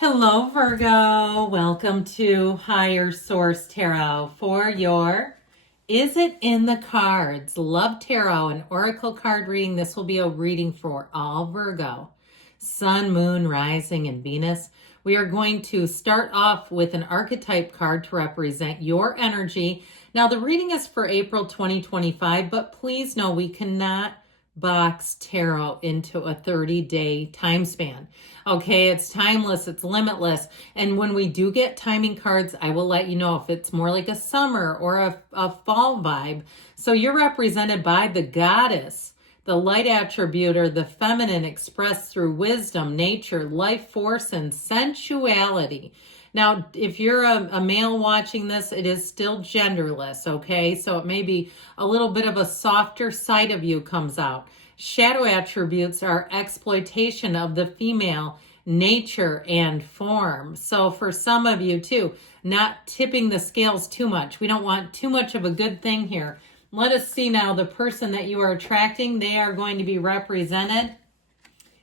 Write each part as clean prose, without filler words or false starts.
Hello, Virgo. Welcome to Higher Source Tarot for your Is It in the Cards? Love Tarot, an oracle card reading. This will be a reading for all Virgo. Sun, Moon, Rising, and Venus. We are going to start off with an archetype card to represent your energy. Now, the reading is for April 2025, but please know we cannot box tarot into a 30-day time span. Okay, it's timeless, it's limitless. And when we do get timing cards, I will let you know if it's more like a summer or a fall vibe. So you're represented by the goddess, the light attribute, or the feminine expressed through wisdom, nature, life force, and sensuality. Now, if you're a male watching this, it is still genderless, okay? So it may be a little bit of a softer side of you comes out. Shadow attributes are exploitation of the female, nature, and form. So for some of you too, not tipping the scales too much. We don't want too much of a good thing here. Let us see now the person that you are attracting. They are going to be represented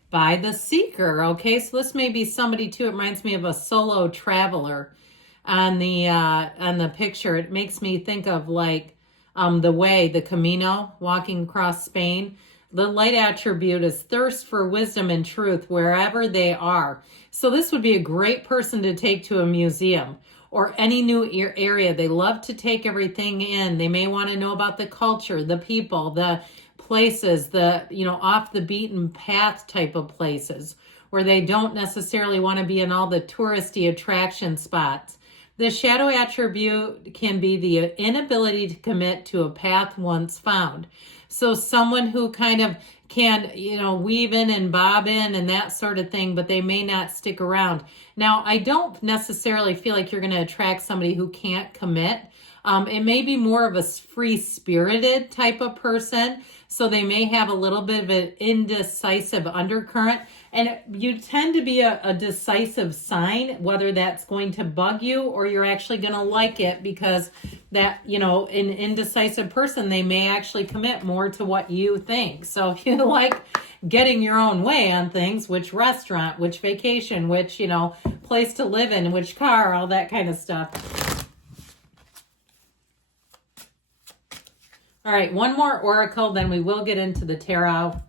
by the Seeker. Okay, so this may be somebody too. It reminds me of a solo traveler on the picture. It makes me think of like the way, the Camino, walking across Spain. The light attribute is thirst for wisdom and truth wherever they are. So this would be a great person to take to a museum or any new area. They love to take everything in. They may want to know about the culture, the people, the places, the, off the beaten path type of places where they don't necessarily want to be in all the touristy attraction spots. The shadow attribute can be the inability to commit to a path once found. So someone who kind of can, weave in and bob in and that sort of thing, but they may not stick around. Now, I don't necessarily feel like you're going to attract somebody who can't commit. It may be more of a free-spirited type of person, so they may have a little bit of an indecisive undercurrent, and you tend to be a decisive sign, whether that's going to bug you or you're actually going to like it, because that, an indecisive person, they may actually commit more to what you think. So if you like getting your own way on things, which restaurant, which vacation, which, place to live in, which car, all that kind of stuff. All right, one more oracle, then we will get into the tarot.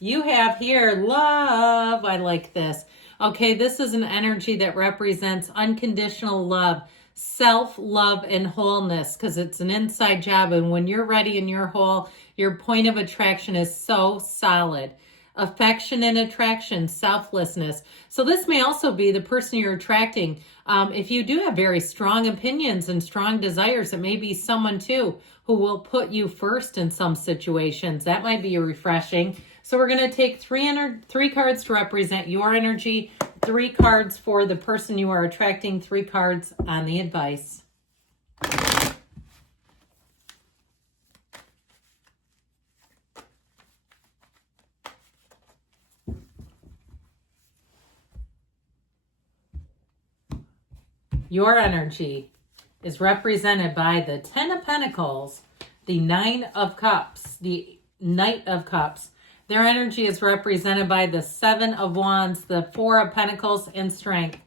You have here love. I like this. Okay, this is an energy that represents unconditional love, self-love, and wholeness, because it's an inside job. And when you're ready and you're whole, your point of attraction is so solid. Affection and attraction, selflessness. So this may also be the person you're attracting. If you do have very strong opinions and strong desires, it may be someone too who will put you first in some situations. That might be refreshing. So we're going to take three cards to represent your energy, 3 cards for the person you are attracting, 3 cards on the advice. Your energy is represented by the 10 of Pentacles, the 9 of Cups, the Knight of Cups. Their energy is represented by the 7 of Wands, the 4 of Pentacles, and Strength.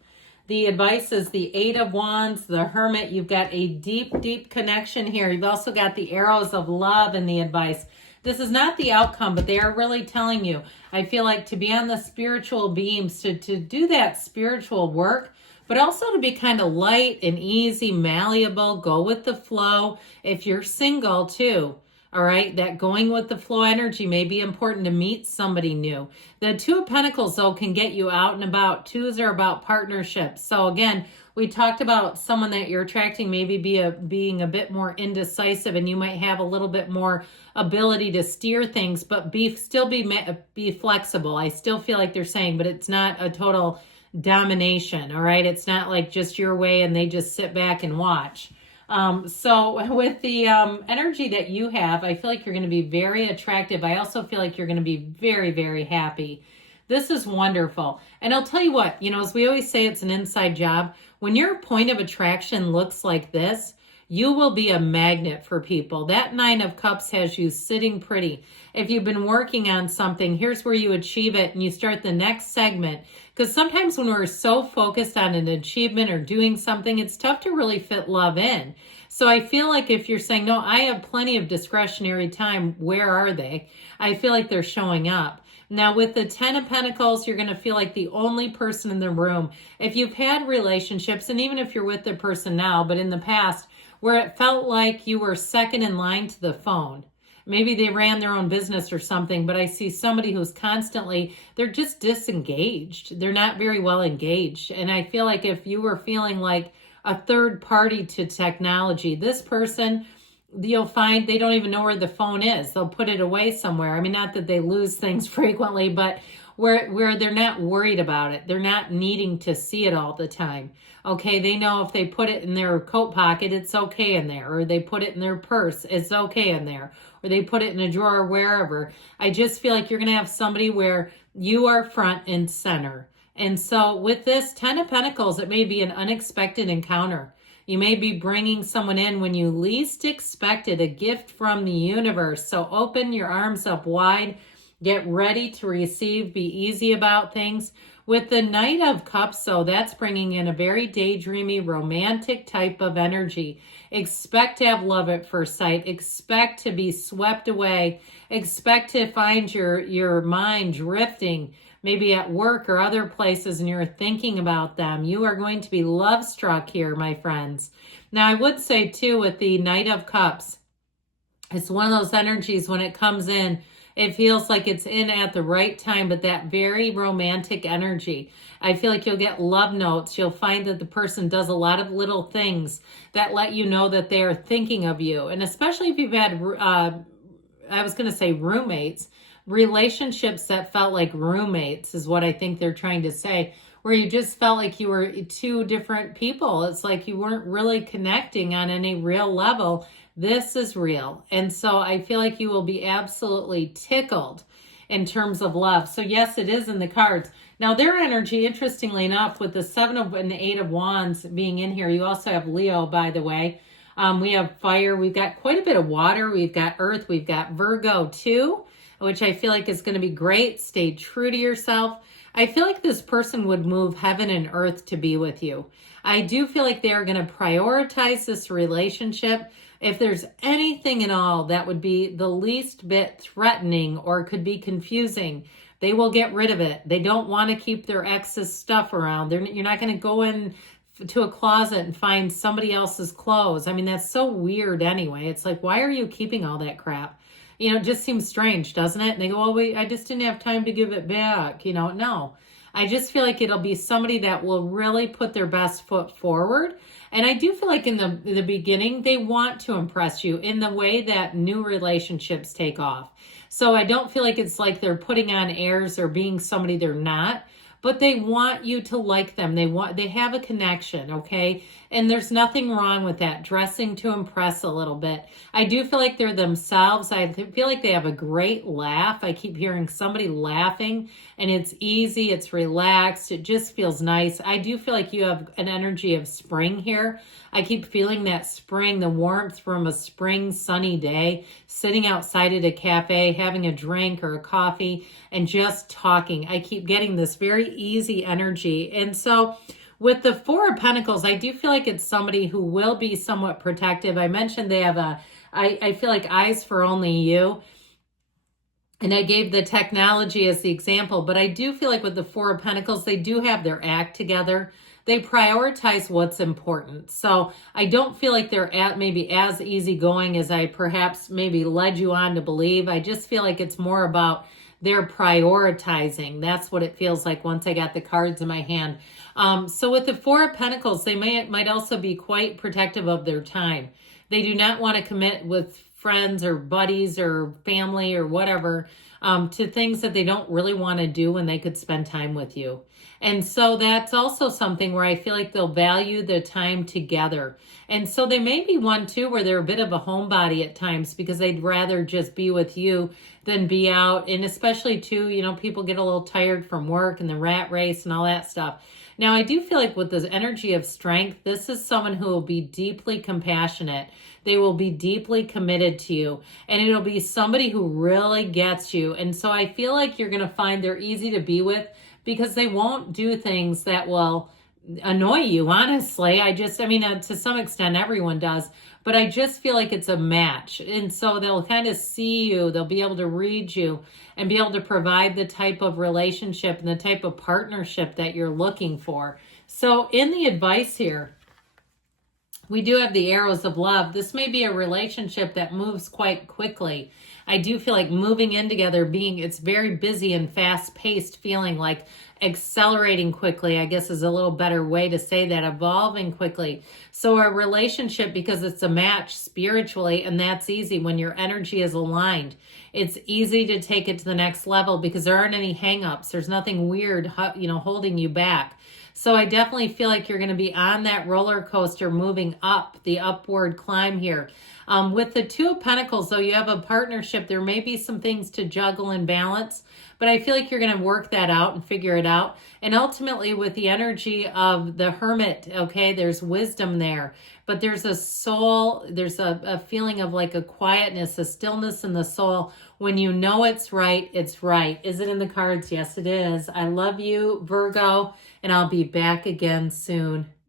The advice is the 8 of Wands, the Hermit. You've got a deep, deep connection here. You've also got the arrows of love in the advice. This is not the outcome, but they are really telling you, I feel like, to be on the spiritual beams, to do that spiritual work, but also to be kind of light and easy, malleable, go with the flow. If you're single too, all right, that going with the flow energy may be important to meet somebody new. The 2 of Pentacles, though, can get you out and about. 2s are about partnerships. So again, we talked about someone that you're attracting maybe being a bit more indecisive, and you might have a little bit more ability to steer things, but still be flexible. I still feel like they're saying, but it's not a total domination, all right? It's not like just your way and they just sit back and watch. So with the energy that you have, I feel like you're going to be very attractive. I also feel like you're going to be very, very happy. This is wonderful. And I'll tell you what, as we always say, it's an inside job. When your point of attraction looks like this, You will be a magnet for people. That Nine of Cups has you sitting pretty. If you've been working on something, here's where you achieve it and you start the next segment. Because sometimes when we're so focused on an achievement or doing something, it's tough to really fit love in. So I feel like if you're saying, no, I have plenty of discretionary time, where are they? I feel like they're showing up. Now with the Ten of Pentacles, you're going to feel like the only person in the room. If you've had relationships, and even if you're with the person now, but in the past, where it felt like you were second in line to the phone. Maybe they ran their own business or something, but I see somebody who's constantly, they're just disengaged. They're not very well engaged. And I feel like if you were feeling like a third party to technology, this person, you'll find they don't even know where the phone is. They'll put it away somewhere. I mean, not that they lose things frequently, but where they're not worried about it. They're not needing to see it all the time. Okay, they know if they put it in their coat pocket, it's okay in there. Or they put it in their purse, it's okay in there. Or they put it in a drawer, wherever. I just feel like you're going to have somebody where you are front and center. And so with this Ten of Pentacles, it may be an unexpected encounter. You may be bringing someone in when you least expected, a gift from the universe. So open your arms up wide. Get ready to receive. Be easy about things. With the Knight of Cups, so that's bringing in a very daydreamy, romantic type of energy. Expect to have love at first sight. Expect to be swept away. Expect to find your mind drifting, maybe at work or other places, and you're thinking about them. You are going to be love struck here, my friends. Now, I would say, too, with the Knight of Cups, it's one of those energies when it comes in, it feels like it's in at the right time, but that very romantic energy. I feel like you'll get love notes. You'll find that the person does a lot of little things that let you know that they are thinking of you. And especially if you've had, I was going to say roommates, relationships that felt like roommates is what I think they're trying to say, where you just felt like you were two different people. It's like you weren't really connecting on any real level. This is real. And so I feel like you will be absolutely tickled in terms of love. So yes, it is in the cards. Now their energy, interestingly enough, with the Seven of and the Eight of Wands being in here, you also have Leo, by the way. We have fire. We've got quite a bit of water. We've got earth. We've got Virgo too, which I feel like is going to be great. Stay true to yourself. I feel like this person would move heaven and earth to be with you. I do feel like they are going to prioritize this relationship. If there's anything at all that would be the least bit threatening or could be confusing, they will get rid of it. They don't want to keep their ex's stuff around. You're not going to go in to a closet and find somebody else's clothes. I mean, that's so weird anyway. It's like, why are you keeping all that crap? You know, it just seems strange, doesn't it? And they go, oh, wait, I just didn't have time to give it back. You know, no. I just feel like it'll be somebody that will really put their best foot forward. And I do feel like in the beginning, they want to impress you in the way that new relationships take off. So I don't feel like it's like they're putting on airs or being somebody they're not, but they want you to like them. They have a connection, okay? And there's nothing wrong with that, dressing to impress a little bit. I do feel like they're themselves. I feel like they have a great laugh. I keep hearing somebody laughing, and it's easy, it's relaxed, it just feels nice. I do feel like you have an energy of spring here. I keep feeling that spring, the warmth from a spring sunny day, sitting outside at a cafe, having a drink or a coffee, and just talking. I keep getting this very easy energy. And so with the Four of Pentacles, I do feel like it's somebody who will be somewhat protective. I mentioned they have I feel like eyes for only you. And I gave the technology as the example, but I do feel like with the Four of Pentacles, they do have their act together. They prioritize what's important. So I don't feel like they're maybe as easygoing as I perhaps maybe led you on to believe. I just feel like it's more about their prioritizing. That's what it feels like once I got the cards in my hand. So with the Four of Pentacles, they might also be quite protective of their time. They do not want to commit with friends or buddies or family or whatever to things that they don't really want to do when they could spend time with you. And so that's also something where I feel like they'll value the time together. And so they may be one too where they're a bit of a homebody at times because they'd rather just be with you than be out. And especially too, you know, people get a little tired from work and the rat race and all that stuff. Now, I do feel like with this energy of strength, this is someone who will be deeply compassionate. They will be deeply committed to you, and it'll be somebody who really gets you. And so I feel like you're going to find they're easy to be with because they won't do things that will annoy you, honestly. I mean, to some extent, everyone does, but I just feel like it's a match. And so they'll kind of see you, they'll be able to read you and be able to provide the type of relationship and the type of partnership that you're looking for. So in the advice here, we do have the arrows of love. This may be a relationship that moves quite quickly. I do feel like moving in together, it's very busy and fast paced, feeling like accelerating quickly, I guess is a little better way to say that, evolving quickly. So a relationship, because it's a match spiritually, and that's easy when your energy is aligned. It's easy to take it to the next level because there aren't any hangups. There's nothing weird, holding you back. So I definitely feel like you're going to be on that roller coaster moving up, the upward climb here. With the Two of Pentacles, though, you have a partnership. There may be some things to juggle and balance, but I feel like you're going to work that out and figure it out. And ultimately, with the energy of the Hermit, okay, there's wisdom there, but there's a soul, there's a feeling of like a quietness, a stillness in the soul. When you know it's right, it's right. Is it in the cards? Yes, it is. I love you, Virgo, and I'll be back again soon.